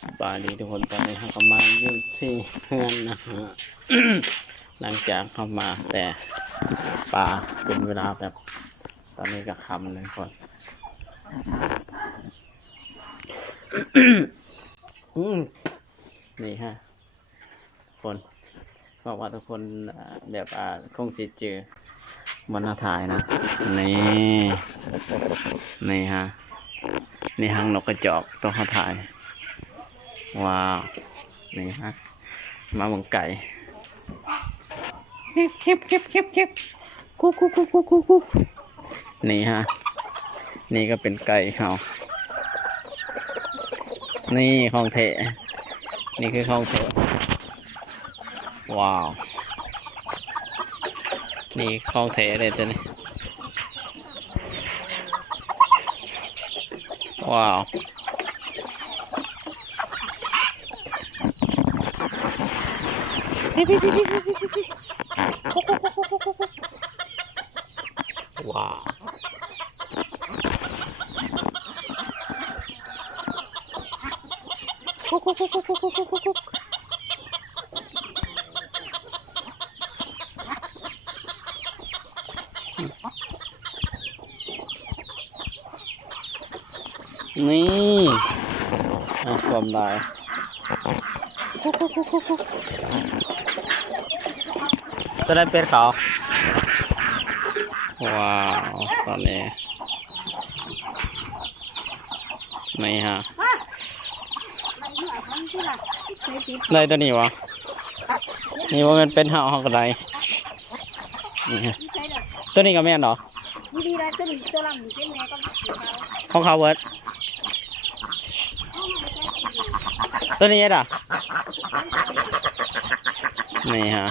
สบายดีทุกคนตอนนี้เราก็มาอยู่ที่เพื่อนนะฮะหลังจากเข้ามาแต่ป่าเป็นเวลาแบบ ตอนนี้ก็คำเลยก่อนอืมนี่ฮะคนบอกว่าทุกคนแบบอ่าคงสิเจอบนหน้าถ่ายนะ นี่ นี่ฮะ นี่หางนกกระจอกต้องเขาถ่าย ว้าว นี่ฮะ มาเมืองไก่เก็บเก็บเก็บเก็บกุ๊กกุ๊กกุ๊กกุ๊กกุ๊กกุ๊กนี่ฮะ นี่ก็เป็นไก่เขานี่ของเทนี่คือของเทว้าว นี่ของเทเลยตัวนี้ ว้าว ว้าวนี่อะความได้ จะได้เป็ดเขาว้าวตอนนี้นี่ฮะได้ตัวนี้วะนี่ว่ามันเป็นห่าหองกระไดนี่ฮะตัวนี้ก็แม่นเหรอดีเลยตัวนี้ตัวลำเป็นแม่ก็ของเขาเวิร์ดตัวนี้อะ นี่ฮะ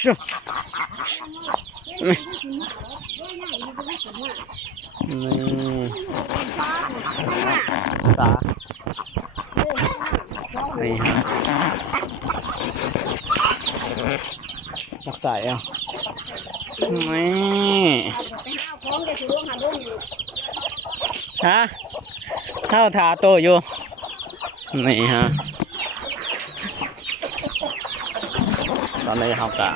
ชุนี่ตานี่ฮะรักษาอะนี่ไปห้าวของจะถือว่าหาลูกอยู่ฮะเข้าทาโตอยู่ นี่ฮะ อนนี้เขากะ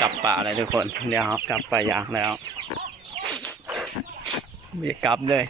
กลับป่าเลยทุกคน เดี๋ยวเขากลับไปยางแล้วมีกลับเลย